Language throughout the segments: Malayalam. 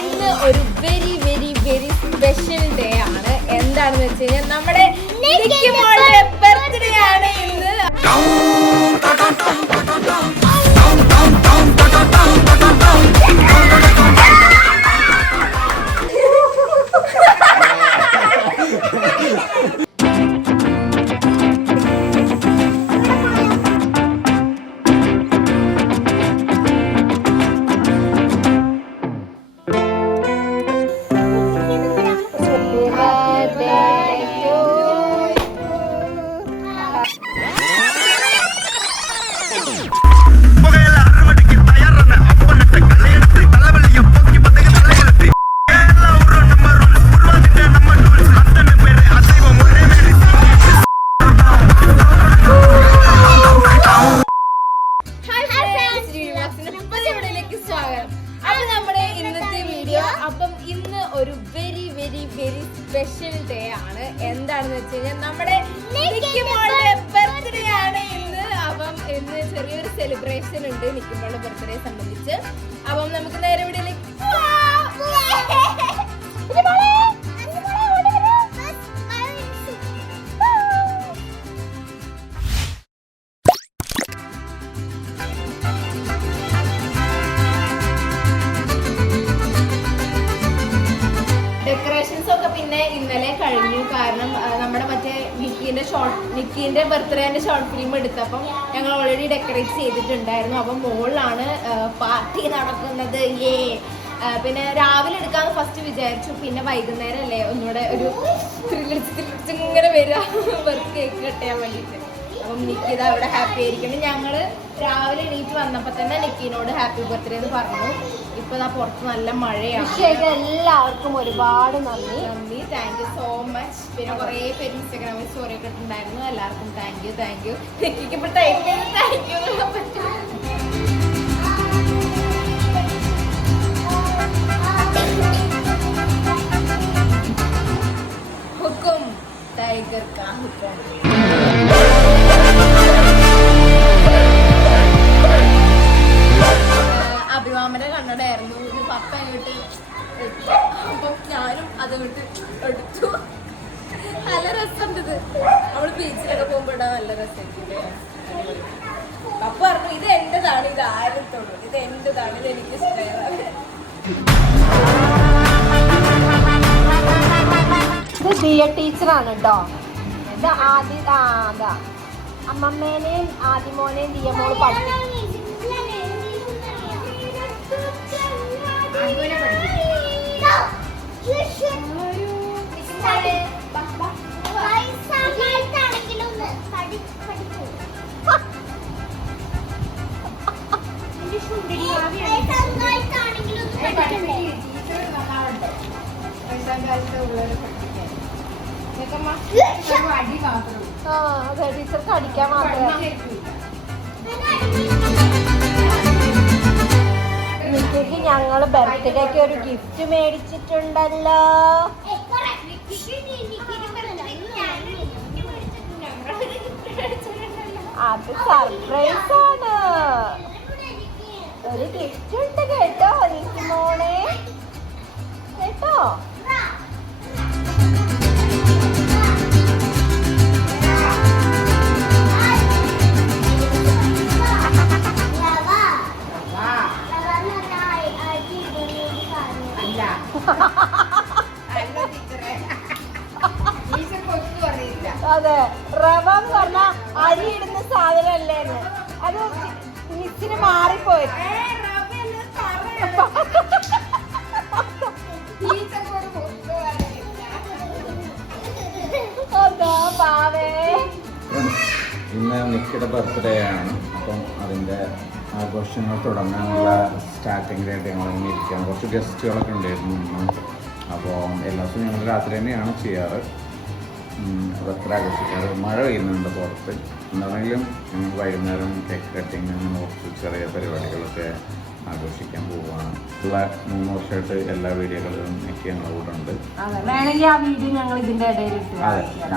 ഇന്ന് ഒരു very very very special day ആണ്. എന്താണെന്ന് വെച്ച് കഴിഞ്ഞാൽ നമ്മുടെ ബർത്ത്ഡേ ആണ് ഇന്ന്. അപ്പം ഇന്ന് ഒരു very very very special day ആണ്. എന്താണെന്ന് വെച്ച് കഴിഞ്ഞാൽ നമ്മുടെ ബർത്ത്ഡേ ആണ് ഇന്ന്. അപ്പം ഇന്ന് ചെറിയൊരു സെലിബ്രേഷൻ ഉണ്ട് നിക്കുമ്പോഴുള്ള ബർത്ത്ഡേ സംബന്ധിച്ച്. അപ്പം നമുക്ക് നേരെ വീഡിയോയിലേക്ക് ഡെക്കറേഷൻസ് ഒക്കെ പിന്നെ ഇന്നലെ കഴിഞ്ഞു. കാരണം നമ്മുടെ മറ്റേ നിക്കിന്റെ ബർത്ത്ഡേന്റെ ഷോർട്ട് ഫിലിം എടുത്തപ്പം ഞങ്ങൾ ഓൾറെഡി ഡെക്കറേറ്റ് ചെയ്തിട്ടുണ്ടായിരുന്നു. അപ്പം മോളിലാണ് പാർട്ടി നടക്കുന്നത്. പിന്നെ രാവിലെ എടുക്കാന്ന് ഫസ്റ്റ് വിചാരിച്ചു. പിന്നെ വൈകുന്നേരം അല്ലേ ഒന്നുകൂടെ ഒരു ഇങ്ങനെ വരിക ബർത്ത് കേക്ക് കട്ട് ചെയ്യാൻ വേണ്ടിയിട്ട്. അപ്പം നിക്കി ഇത് അവിടെ ഹാപ്പി ആയിരിക്കണം. ഞങ്ങള് രാവിലെ എണീറ്റ് വന്നപ്പോ തന്നെ നിക്കിനോട് ഹാപ്പി ബർത്ത്ഡേ എന്ന് പറഞ്ഞു. ഇപ്പൊ പുറത്ത് നല്ല മഴയാണ്. എല്ലാവർക്കും ഒരുപാട് നന്ദി. Thank you so much. പിന്നെ കുറെ പേര് ഇൻസ്റ്റാഗ്രാമിൽ സ്റ്റോറി ഒക്കെ ഇട്ടുണ്ടായിരുന്നു. എല്ലാവർക്കും താങ്ക് യു. നിക്കിക്ക് ഇപ്പൊ താങ്ക് യു എന്നുള്ള പറ്റും. ഹുക്കും ടൈഗർ കാ ഹുക്കും. അഭിമാമന്റെ കണ്ണടയായിരുന്നു ഇത്. പപ്പ അങ്ങോട്ട് അപ്പം ഞാനും അതങ്ങോട്ട് എടുത്തു. നല്ല രസമുണ്ട് ഇത്. നമ്മള് ബീച്ചിലൊക്കെ പോകുമ്പോ ഇടാൻ നല്ല രസമായിരിക്കില്ലേ. പപ്പ പറഞ്ഞു ഇത് എന്റേതാണ്, ഇത് ആയിരത്തോളൂ, ഇത് എന്റേതാണ്, ഇത് എനിക്ക് ഇഷ്ടമാണ്. ഇത് ദിയ ടീച്ചറാണ് കേട്ടോ. ഇത് അതാ അമ്മമ്മേനെയും ആദിമോനെയും ദിയമോള് പഠിപ്പിക്കും. അതെ ടീച്ചർക്ക് അടിക്കാൻ മാത്രമേ. നിക്കിക്ക് ഞങ്ങള് ബർത്ത്ഡേക്ക് ഒരു ഗിഫ്റ്റ് മേടിച്ചിട്ടുണ്ടല്ലോ. അത് സർപ്രൈസ് ആണ്. ഒരു ഗിഫ്റ്റ് ഉണ്ട് കേട്ടോ നിക്കി മോളെ കേട്ടോ. അതെ റവ എന്ന് പറഞ്ഞ അരി ഇടുന്ന സാധനല്ലേന്ന്. അത് മിക്സിന് മാറിപ്പോയി. ഇന്ന് നിക്കിയുടെ ബർത്ത്ഡേ ആണ്. അപ്പം അതിൻ്റെ ആഘോഷങ്ങൾ തുടങ്ങാനുള്ള സ്റ്റാർട്ടിങ്ങിലായിട്ട് ഞങ്ങളിങ്ങനെ ഇരിക്കുകയാണ്. കുറച്ച് ഗസ്റ്റുകളൊക്കെ ഉണ്ടായിരുന്നു ഇന്ന്. അപ്പോൾ എല്ലാ ദിവസവും ഞങ്ങൾ രാത്രി തന്നെയാണ് ചെയ്യാറ് ബർത്ത്ഡേ ആഘോഷിക്കാറ്. മഴ പെയ്യുന്നുണ്ട് പുറത്ത്. എന്താണെങ്കിലും ഞങ്ങൾ വൈകുന്നേരം കേക്ക് കട്ടിങ് അങ്ങനെ കുറച്ച് ചെറിയ പരിപാടികളൊക്കെ ആഘോഷിക്കാൻ പോവുകയാണ്. ഉള്ള 3 വർഷമായിട്ട് എല്ലാ വീഡിയോകളും എനിക്ക് ഞങ്ങളുടെ കൂടെ ഉണ്ട്. അതെ,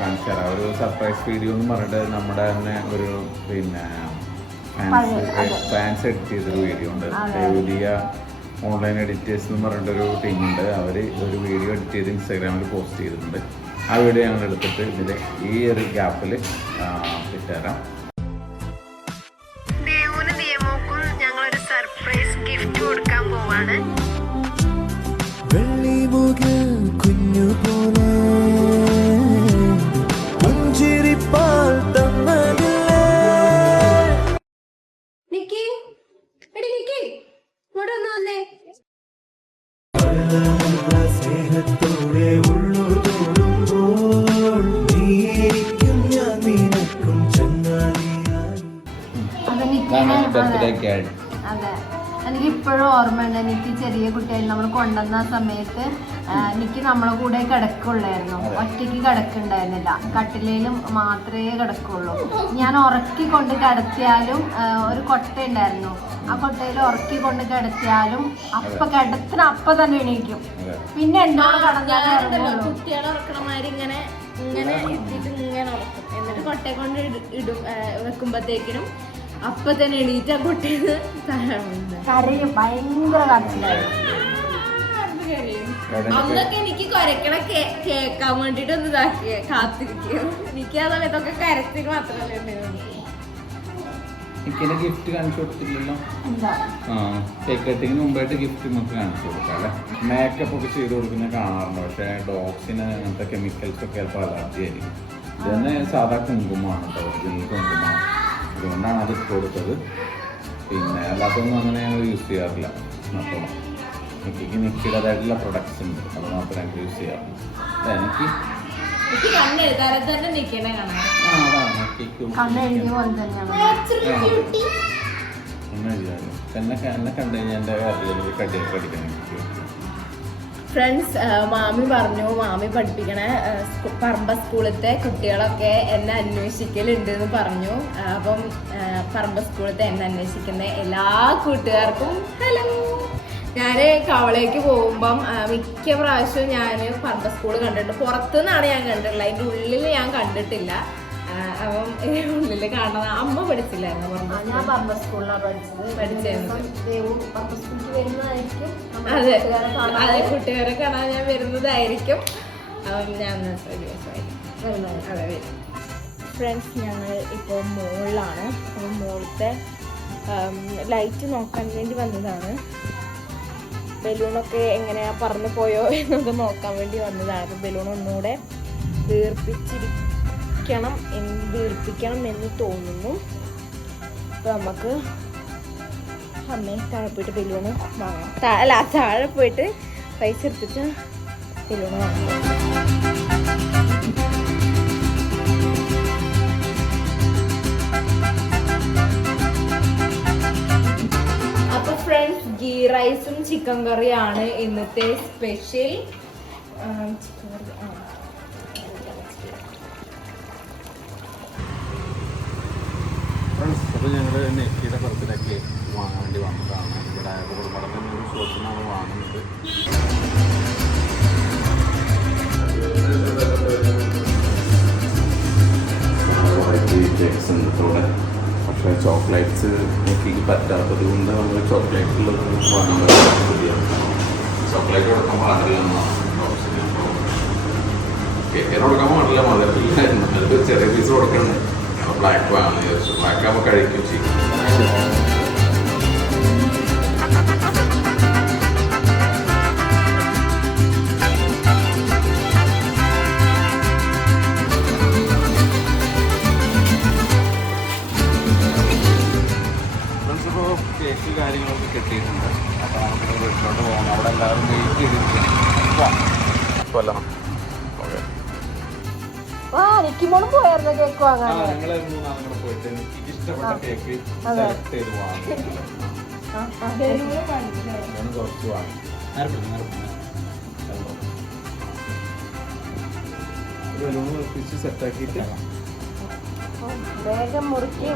കാണിച്ചു തരാം. ഒരു സർപ്രൈസ് വീഡിയോ എന്ന് പറഞ്ഞിട്ട് നമ്മുടെ തന്നെ ഒരു പിന്നെ ഫാൻസ് എഡിറ്റ് ചെയ്തൊരു വീഡിയോ ഉണ്ട്. ദേവുലിയ ഓൺലൈൻ എഡിറ്റേഴ്സ് എന്ന് പറഞ്ഞിട്ടൊരു ടീമുണ്ട്. അവർ ഒരു വീഡിയോ എഡിറ്റ് ചെയ്ത് ഇൻസ്റ്റാഗ്രാമിൽ പോസ്റ്റ് ചെയ്തിട്ടുണ്ട്. ആ വീഡിയോ ഞങ്ങൾ എടുത്തിട്ട് ഇതിൽ ഈ ഒരു ഗ്യാപ്പിൽ ഇട്ടുതരാം. ദേവൂനും ഞങ്ങളൊരു സർപ്രൈസ് ഗിഫ്റ്റ് കൊടുക്കാൻ പോവാണ്. കുഞ്ഞു പോലെ പുഞ്ചിരിപ്പാൽ നിക്കി എടി നിക്കി ഇങ്ങോട്ട് ഒന്ന് വന്നേ. സ്നേഹത്തോടെ ഉള്ളു തോടുമ്പോൾ നീക്കും ഞാൻ നിനക്കും ചങ്ങാതിയായി. Birthday card. അതെ, എനിക്ക് ഇപ്പോഴും ഓർമ്മയുണ്ട്. എനിക്ക് ചെറിയ കുട്ടിയായി നമ്മൾ കൊണ്ടുവന്ന സമയത്ത് എനിക്ക് നമ്മളെ കൂടെ കിടക്കുള്ളായിരുന്നു. ഒറ്റയ്ക്ക് കിടക്കുണ്ടായിരുന്നില്ല, കട്ടിലേലും മാത്രമേ കിടക്കുള്ളൂ. ഞാൻ ഉറക്കി കൊണ്ട് കിടത്തിയാലും ഒരു കൊട്ട ഉണ്ടായിരുന്നു, ആ കൊട്ടയിൽ ഉറക്കി കൊണ്ട് കിടത്തിയാലും കിടത്തിന് അപ്പൊ തന്നെ എണീക്കും. പിന്നെ എന്നോട് കടന്നാലോ കുട്ടികളെ ഉറക്കണമാതിരി ഇങ്ങനെ ഇങ്ങനെ ഇട്ടിട്ട് ഇങ്ങനെ ഉറക്കും. എന്നിട്ട് കൊട്ടയെ കൊണ്ട് ഇടും വെക്കുമ്പോഴത്തേക്കിനും അപ്പൊ തന്നെ എണീറ്റ കുട്ടിന്ന് കരയും. ഭയങ്കര കരച്ചിലായിരുന്നു. അന്നൊക്കെ എനിക്ക് കുരക്കണ കേക്കാൻ വേണ്ടിട്ട് ഒന്ന് ഇതാക്കി കാത്തിരിക്കും. എനിക്ക് ആ സമയത്തൊക്കെ കരച്ചിൽ മാത്രമല്ലേ എനിക്കെന്നെ ഗിഫ്റ്റ് കാണിച്ചു കൊടുത്തില്ലല്ലോ. കേക്ക് കട്ടിങ്ങിന് മുമ്പായിട്ട് ഗിഫ്റ്റ് നമുക്ക് കാണിച്ചു കൊടുക്കാം അല്ലേ. മേക്കപ്പ് ഒക്കെ ചെയ്ത് കൊടുക്കുന്ന കാണാറുണ്ട്, പക്ഷേ ഡോഗ്സിന് അങ്ങനത്തെ കെമിക്കൽസ് ഒക്കെ ചിലപ്പോൾ അലർജി ആയിരിക്കും. ഇതന്നെ സാധാ കുങ്കുമമാണ് കേട്ടോ, ഒറിജിനൽ കുങ്കുമമാണ്. അതുകൊണ്ടാണ് അത് ഇട്ട് കൊടുത്തത്. പിന്നെ അല്ലാത്തൊന്നും അങ്ങനെ ഞങ്ങൾ യൂസ് ചെയ്യാറില്ല. അപ്പോൾ എനിക്ക് നിൽക്കിയതായിട്ടുള്ള പ്രൊഡക്ട്സ് ഉണ്ട്, അത് മാത്രമേ ഞങ്ങൾക്ക് യൂസ് ചെയ്യാറുള്ളൂ. എനിക്ക് എന്നെ കണ്ടു കഴിഞ്ഞാൽ എൻ്റെ കാര്യത്തിൽ കടിയൊക്കെ അടിക്കണം. ഫ്രണ്ട്സ്, മാമി പറഞ്ഞു, മാമി പഠിപ്പിക്കണ പറമ്പ സ്കൂളത്തെ കുട്ടികളൊക്കെ എന്നെ അന്വേഷിക്കലുണ്ട് എന്ന് പറഞ്ഞു. അപ്പം പറമ്പ സ്കൂളത്തെ എന്നെ അന്വേഷിക്കുന്ന എല്ലാ കൂട്ടുകാർക്കും ഹലോ. ഞാൻ കവളേക്ക് പോകുമ്പം മിക്ക പ്രാവശ്യവും ഞാൻ പറമ്പ സ്കൂൾ കണ്ടിട്ടുണ്ട്. പുറത്തുനിന്നാണ് ഞാൻ കണ്ടിട്ടുള്ളത്, അതിൻ്റെ ഉള്ളിൽ ഞാൻ കണ്ടിട്ടില്ല. അപ്പം ഉള്ളിൽ കാണുന്നത് അമ്മ പഠിച്ചില്ലായിരുന്നു. ഞാൻ പറമ്പ സ്കൂളിലാണ് പഠിച്ചിരുന്നത്. അതെ അതെ, കുട്ടികളെ കാണാൻ ഞാൻ വരുന്നതായിരിക്കും. ഞാൻ അതെ വരും. ഫ്രണ്ട്സ്, ഞങ്ങൾ ഇപ്പോൾ മുകളിലാണ്. അപ്പം മുകളിലത്തെ ലൈറ്റ് നോക്കാൻ വേണ്ടി വന്നതാണ്. ബലൂണൊക്കെ എങ്ങനെയാ പറന്നു പോയോ എന്നൊക്കെ നോക്കാൻ വേണ്ടി വന്നതാണ്. ബലൂൺ ഒന്നുകൂടെ വീർപ്പിക്കണം എന്ന് തോന്നുന്നു. അപ്പോൾ നമുക്ക് അമ്മയെ താഴെ പോയിട്ട് ബലൂണ് വാങ്ങാം. താഴെ പോയിട്ട് പൈസ എടുത്തിട്ട് ബലൂണ് വാങ്ങാം. അപ്പോൾ ഫ്രണ്ട്സ്, ഗീ റൈസും ചിക്കൻ കറിയാണ് ഇന്നത്തെ സ്പെഷ്യൽ. ചിക്കൻ കറി അപ്പോൾ ഞങ്ങൾ നെക്കിയുടെ ബർത്ത്ഡേക്ക് വാങ്ങാൻ വേണ്ടി വന്നതാണ്. ഇവിടെ കുടുംബത്തിന് ഒരു ഷോപ്പിൽ നിന്നാണ് വാങ്ങുന്നത്. കേക്ക്സ് ഉണ്ട് ഇവിടെ, പക്ഷേ ചോക്ലേറ്റ്സ് നെക്കിക്ക് പറ്റാത്തത് കൊണ്ട് നമ്മൾ ചോക്ലേറ്റുള്ളത് വാങ്ങാൻ പറ്റില്ല. ചോക്ലേറ്റ് കൊടുക്കാൻ പാടില്ല എന്നാണ് കേക്കിന് കൊടുക്കാൻ പാടില്ല. മധുരത്തില്ലായിരുന്നു, അതിൽ ചെറിയ പീസ് കൊടുക്കണ്ടേ. ബ്ലാക്ക് ആണ് വിചാരിച്ചു, ബ്ലാക്ക് ആകുമ്പോൾ കഴിക്കും ചെയ്യും. ഫ്രണ്ട്സിപ്പോൾ കേക്ക് കാര്യങ്ങളൊക്കെ കിട്ടിയിട്ടുണ്ട്. അപ്പോൾ നമുക്ക് വീട്ടിലോട്ട് പോകണം. അവിടെ എല്ലാവരും വെയിറ്റ് ചെയ്തിരിക്കുകയാണ്. കൊല്ലണം. പോയായിരുന്നു കേക്ക് വാങ്ങാൻ. ഞങ്ങൾ മൂന്നാളും കൂടെ പോയിട്ട് എനിക്ക് ഇഷ്ടപ്പെട്ട കേക്ക് സെലക്ട് ചെയ്ത് വാങ്ങി. കുറച്ച് വാങ്ങി ബലൂണ് വെപ്പിച്ച് സെറ്റാക്കിയിട്ട് വേഗം മുറുക്കി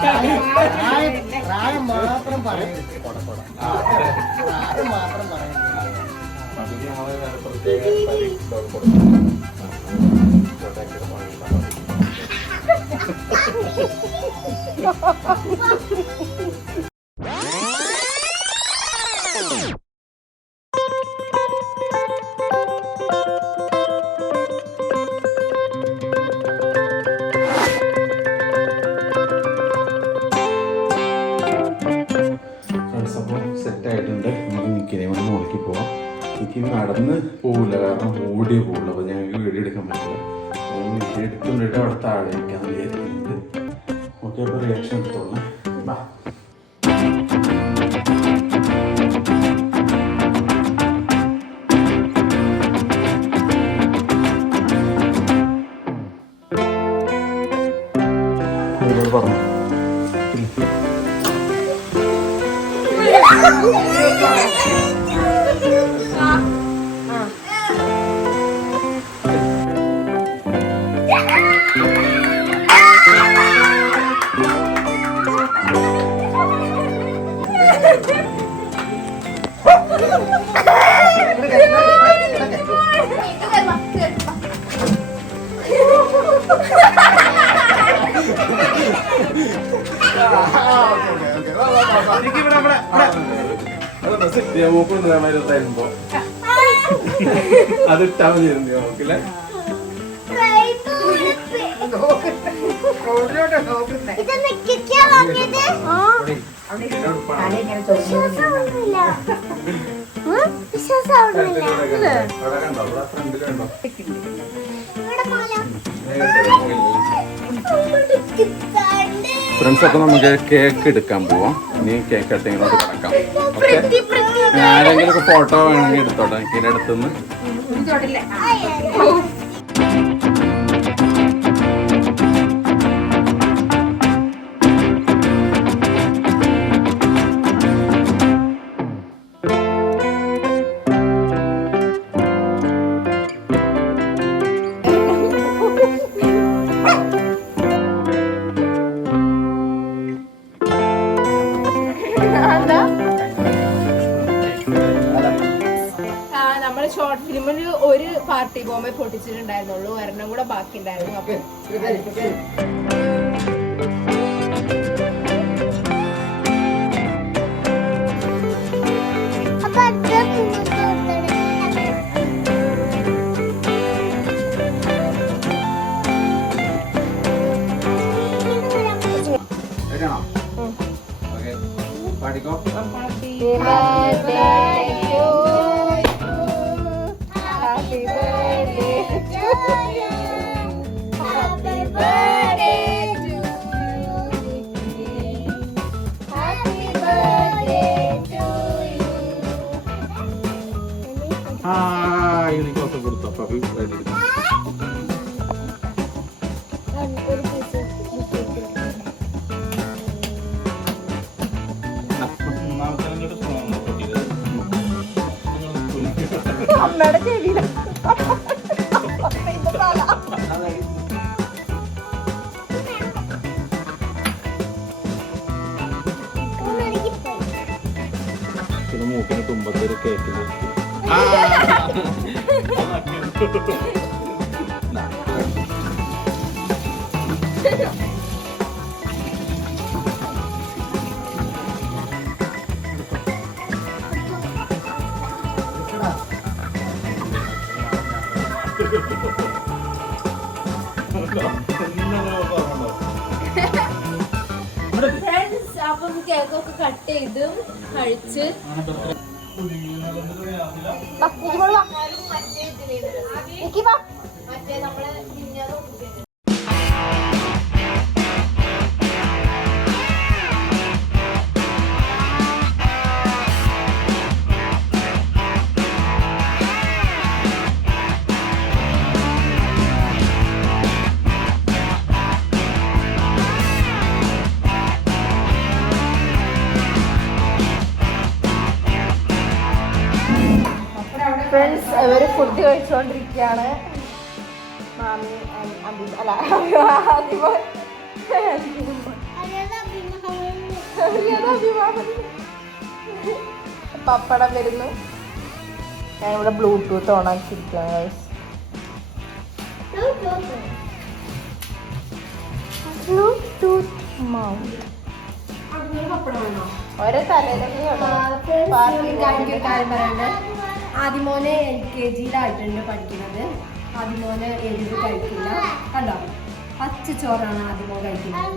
പ്രായം മാത്രം പറയുന്നത് പ്രായം മാത്രം പറയുന്നത് അതിന് ഞങ്ങള് പ്രത്യേക ഇതൊക്കെ കൊടുക്കും. പ്രൊട്ടക്റ്റഡ് പണിയുണ്ടാവും. ഫ്രണ്ട്സ് അപ്പോൾ സെറ്റായിട്ടുണ്ട്. നമുക്ക് നിക്കിനെ വന്ന് നോക്കി പോവാം. നിക്കി നടന്ന് പോവില്ല, കാരണം ഓടിയേ പോകുള്ളൂ. അപ്പോൾ ഞങ്ങൾക്ക് വീഡിയോ എടുക്കാൻ പറ്റില്ല. നിക്കി എടുത്തുകൊണ്ടിട്ട് അവിടെ താഴെ വയ്ക്കാൻ വിചാരിക്കുന്നുണ്ട്. ഓക്കെ, അപ്പോൾ റിയാക്ഷൻ എടുത്തോളാം. ബാ. പറഞ്ഞു തരുമ്പോ അതിട്ടാ മതിയായിരുന്നു നോക്കില്ലേ. ഫ്രണ്ട്സ്, അപ്പൊ നമുക്ക് കേക്ക് എടുക്കാൻ പോവാം. ഇനി കേക്ക് കട്ടിങ്ങിലോട്ട് കിടക്കാം. ഓക്കെ, ആരെങ്കിലും ഫോട്ടോ വേണമെങ്കിൽ എടുത്തോട്ടെ. എനിക്കിന്റെ അടുത്തുനിന്ന് നമ്മള് ഷോർട്ട് ഫിലിമിൽ ഒരു പാർട്ടി ബോംബെ പൊട്ടിച്ചിട്ടുണ്ടായിരുന്നുള്ളൂ, ഒരെണ്ണം കൂടെ ബാക്കി ഉണ്ടായിരുന്നു. അപ്പൊ പാടിക്കോ. യൂണിക്കോസ് കൊടുത്തോ. പപ്പി അമ്മയുടെ ചെവിയില മൂക്കിന് തുമ്പത്തൊരു കേക്ക് ഫ്രണ്ട്സ്, അപ്പൊ കേക്കൊക്കെ കട്ട് ചെയ്ത് കഴിച്ച് മറ്റേ നമ്മള് ഫ്രണ്ട്സ് ഇവര് ഫുഡ് കഴിച്ചുകൊണ്ടിരിക്കുകയാണ്. മാമി അല്ല പപ്പടം വരുന്നു. ഞാനിവിടെ ബ്ലൂടൂത്ത് ഓൺ ആക്കിയിരിക്കുകയാണ്. ബ്ലൂടൂത്ത് മൗണ്ട് ഓരോ തലയിലൊക്കെ ആദ്യമോന് LKG-യിലായിട്ടുണ്ട് പഠിക്കുന്നത്. ആദ്യമോന് എരിവ് കഴിക്കില്ല. കണ്ടോ, പച്ച ചോറാണ് ആദ്യമോ കഴിക്കുന്നത്.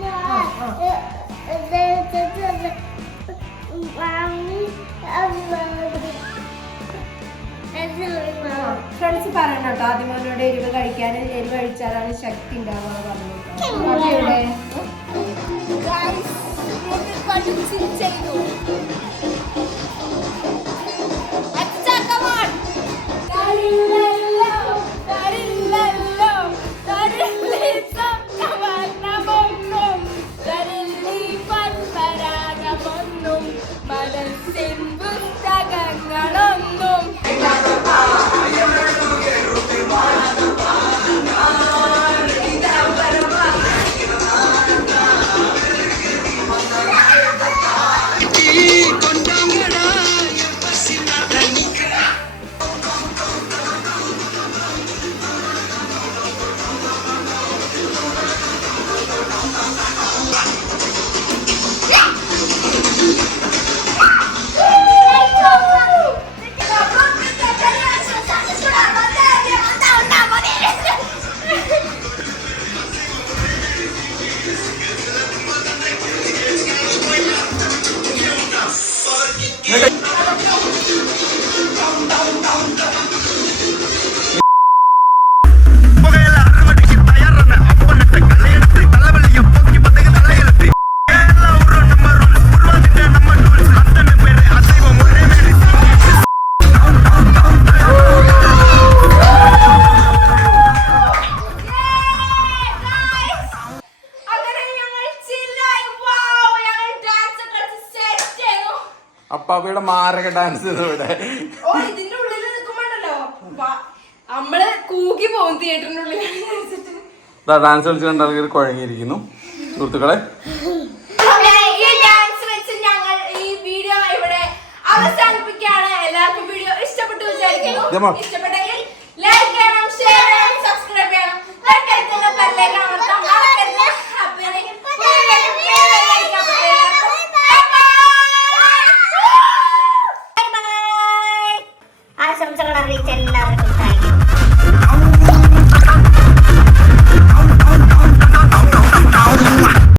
ഫ്രണ്ട്സ് പറയണം കേട്ടോ ആദ്യമോനോട് എരിവ് കഴിക്കാൻ. എരിവ് കഴിച്ചാലാണ് ശക്തി ഉണ്ടാവുക പറഞ്ഞു. അപ്പാപ്പയുടെ മാരക ഡാൻസ് ഇവിടെ ഇതിന്റെ ഉള്ളിൽ നിൽക്കുമ്പോണ്ടല്ലോ നമ്മള് കൂക്കി പോകും തിയേറ്ററിന്റെ ഉള്ളിൽ. ഡാൻസ് കളിച്ച് രണ്ടാൾക്കാർ കുഴങ്ങിയിരിക്കുന്നു സുഹൃത്തുക്കളെ. ഈ ഡാൻസ് വെച്ച് ഞങ്ങൾ ഈ വീഡിയോ ഇവിടെ അവസാനിപ്പിക്കുകയാണ്. എല്ലാവർക്കും വീഡിയോ ഇഷ്ടപ്പെട്ടു വിചാരിക്കുന്നു. ഇഷ്ടപ്പെട്ടെങ്കിൽ ലൈക്ക് ചെയ്യണം, ഷെയർ ചെയ്യണം, സബ്സ്ക്രൈബ് ചെയ്യണം. തൊട്ടടുത്തുള്ള ബെല്ലൈക്കൺ അമർത്താം. ആശംസകൾ അറിയിച്ച എല്ലാവർക്കും